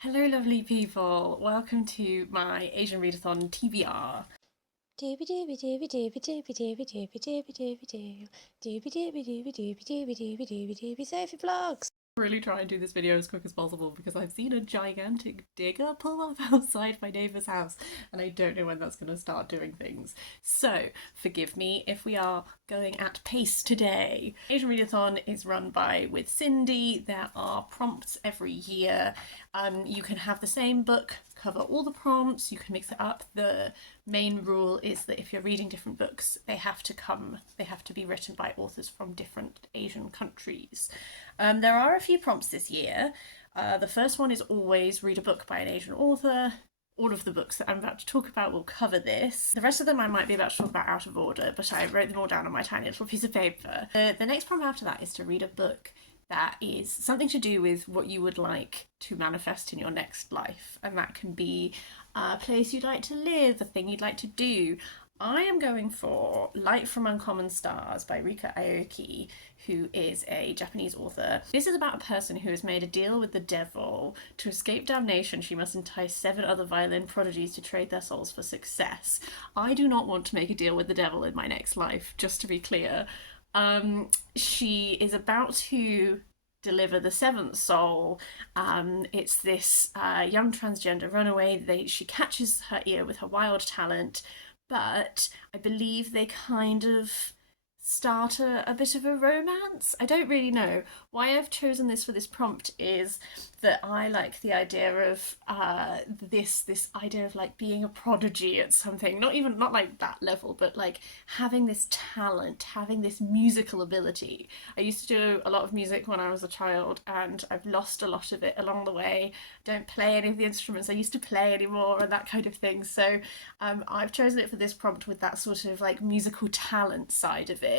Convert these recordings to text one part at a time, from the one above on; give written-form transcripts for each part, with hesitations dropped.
Hello, lovely people. Welcome to my Asian Readathon TBR. Dooby dooby dooby dooby dooby dooby dooby dooby dooby doo. Dooby dooby dooby dooby dooby dooby dooby dooby Sophie vlogs. Really try and do this video as quick as possible because I've seen a gigantic digger pull up outside my neighbour's house and I don't know when that's going to start doing things. So forgive me if we are going at pace today. Asian Readathon is run by with Cindy. There are prompts every year. You can have the same book cover all the prompts, you can mix it up. The main rule is that if you're reading different books, they have to be written by authors from different Asian countries. There are a few prompts this year. The first one is always read a book by an Asian author. All of the books that I'm about to talk about will cover this. The rest of them I might be about to talk about out of order, but I wrote them all down on my tiny little piece of paper. The next prompt after that is to read a book that is something to do with what you would like to manifest in your next life. And that can be a place you'd like to live, a thing you'd like to do. I am going for Light from Uncommon Stars by Ryka Aoki, who is a Japanese author. This is about a person who has made a deal with the devil. To escape damnation, she must entice 7 other violin prodigies to trade their souls for success. I do not want to make a deal with the devil in my next life, just to be clear. She is about to deliver the 7th soul. It's this young transgender runaway. She catches her ear with her wild talent, but I believe they kind of start a bit of a romance. I don't really know. Why I've chosen this for this prompt is that I like the idea of this idea of like being a prodigy at something. Not like that level, but like having this talent, having this musical ability. I used to do a lot of music when I was a child, and I've lost a lot of it along the way. Don't play any of the instruments I used to play anymore, and that kind of thing. So I've chosen it for this prompt with that sort of like musical talent side of it.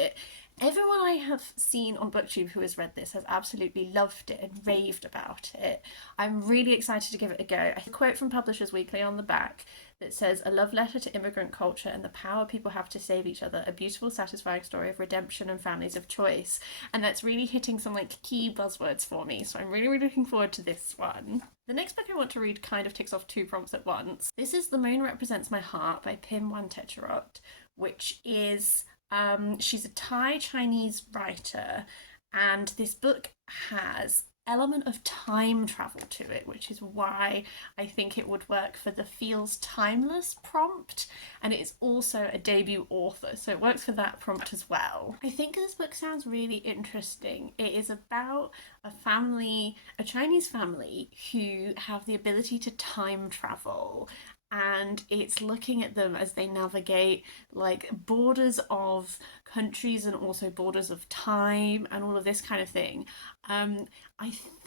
Everyone I have seen on BookTube who has read this has absolutely loved it and raved about it. I'm really excited to give it a go. A quote from Publishers Weekly on the back that says, "A love letter to immigrant culture and the power people have to save each other, a beautiful, satisfying story of redemption and families of choice." And that's really hitting some like key buzzwords for me, so I'm really looking forward to this one. The next book I want to read kind of ticks off 2 prompts at once. This is The Moon Represents My Heart by Wangtechawat, which is she's a Thai Chinese writer, and this book has element of time travel to it, which is why I think it would work for the feels timeless prompt, and it is also a debut author, so it works for that prompt as well. I think this book sounds really interesting. It is about a family, a Chinese family, who have the ability to time travel, and it's looking at them as they navigate like borders of countries and also borders of time and all of this kind of thing.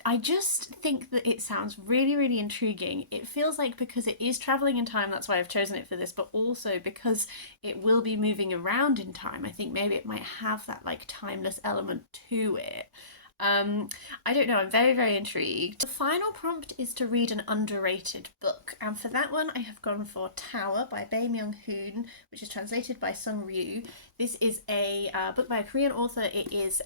I just think that it sounds really intriguing. It feels like because it is traveling in time, that's why I've chosen it for this, but also because it will be moving around in time. I think maybe it might have that like timeless element to it. I don't know, I'm very intrigued. The final prompt is to read an underrated book, and for that one I have gone for Tower by Bae Myung-hoon, which is translated by Sung Ryu. This is a book by a Korean author. It is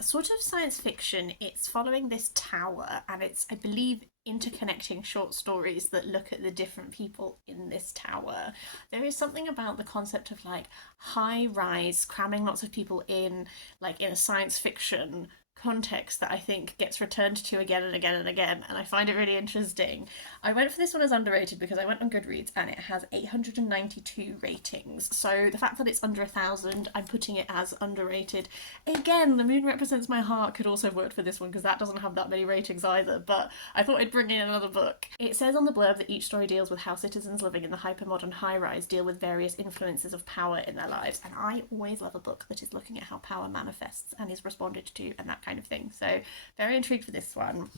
sort of science fiction. It's following this tower, and it's, I believe, interconnecting short stories that look at the different people in this tower. There is something about the concept of like high rise, cramming lots of people in, like in a science fiction context, that I think gets returned to again and again and again, and I find it really interesting. I went for this one as underrated because I went on Goodreads and it has 892 ratings, so the fact that it's under 1,000, I'm putting it as underrated. Again, The Moon Represents My Heart could also work for this one because that doesn't have that many ratings either, but I thought I'd bring in another book. It says on the blurb that each story deals with how citizens living in the hypermodern high-rise deal with various influences of power in their lives, and I always love a book that is looking at how power manifests and is responded to and that kind of thing. So very intrigued for this one.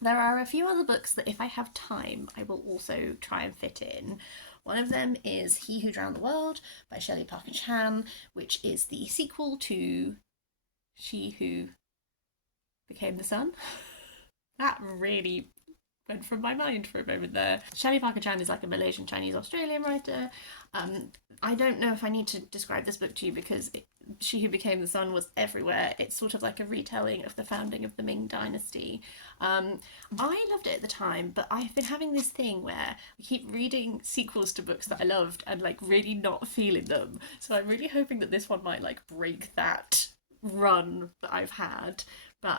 There are a few other books that if I have time I will also try and fit in. One of them is He Who Drowned the World by Shelley Parker-Chan, which is the sequel to She Who Became the Sun. That really went from my mind for a moment there. Shelley Parker-Chan is like a Malaysian Chinese Australian writer. I don't know if I need to describe this book to you because She Who Became the Sun was everywhere. It's sort of like a retelling of the founding of the Ming Dynasty. I loved it at the time, but I've been having this thing where I keep reading sequels to books that I loved and like really not feeling them. So I'm really hoping that this one might like break that run that I've had. But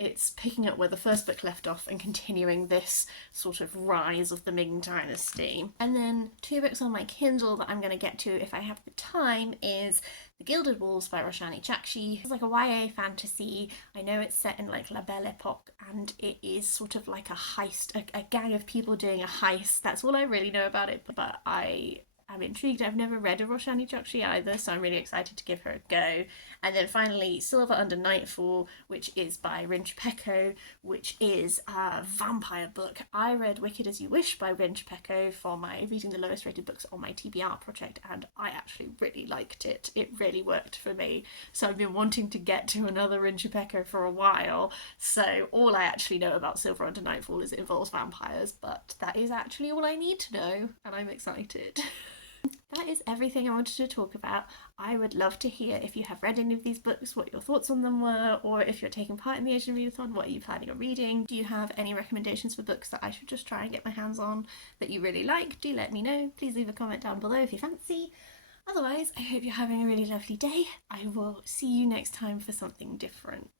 it's picking up where the first book left off and continuing this sort of rise of the Ming Dynasty. And then 2 books on my Kindle that I'm going to get to if I have the time is The Gilded Walls by Roshani Chokshi. It's like a YA fantasy. I know it's set in like La Belle Epoque and it is sort of like a heist, a gang of people doing a heist. That's all I really know about it, but I'm intrigued. I've never read a Roshani Chokshi either, so I'm really excited to give her a go. And then finally, Silver Under Nightfall, which is by Chupeco, which is a vampire book. I read Wicked As You Wish by Chupeco for my Reading the Lowest Rated Books on my TBR project, and I actually really liked it. It really worked for me. So I've been wanting to get to another Chupeco for a while, so all I actually know about Silver Under Nightfall is it involves vampires, but that is actually all I need to know, and I'm excited. That is everything I wanted to talk about. I would love to hear if you have read any of these books, what your thoughts on them were, or if you're taking part in the Asian Readathon, what are you planning on reading? Do you have any recommendations for books that I should just try and get my hands on that you really like? Do let me know. Please leave a comment down below if you fancy. Otherwise, I hope you're having a really lovely day. I will see you next time for something different.